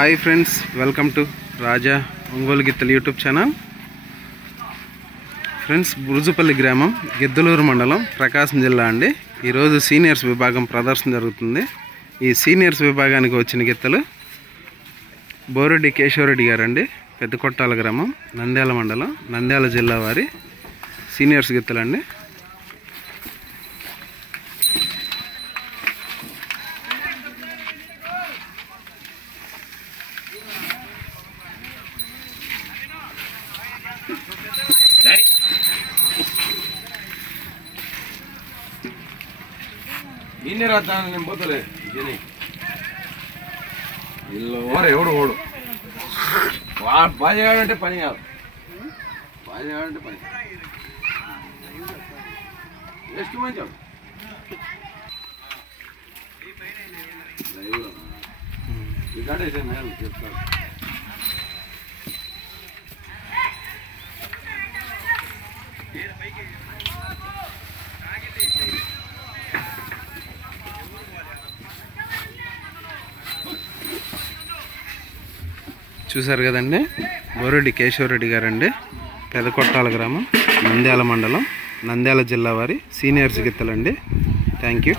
Hi friends, welcome to రాజా ఒంగోలు గిత్తలు YouTube channel. Friends, Burujupalli గ్రామం, గిద్దలూరు మండలం, ప్రకాశం జిల్లా అండి. ఈరోజు సీనియర్స్ విభాగం ప్రదర్శన జరుగుతుంది. ఈ సీనియర్స్ విభాగానికి వచ్చిన గిత్తలు బోరెడ్డి కేశవరెడ్డి గారండి, పెద్దకొట్టాల గ్రామం, నంద్యాల మండలం, నంద్యాల జిల్లా వారి సీనియర్స్ గిత్తలండి. నిన్నే రాత్తాను నేను పోతలే ఇల్లు ఎవడు ఓడు పని చేయాలంటే పని కాదు, పని చేయాలంటే పని ಎಷ್ಟು మంచి ఈ గంట చెప్తాను. చూసారు కదండి, బోరెడ్డి కేశవరెడ్డి గారండి, పెదకొట్టాల గ్రామం, నంద్యాల మండలం, నంద్యాల జిల్లా వారి సీనియర్స్ గిత్తలండి. Thank you.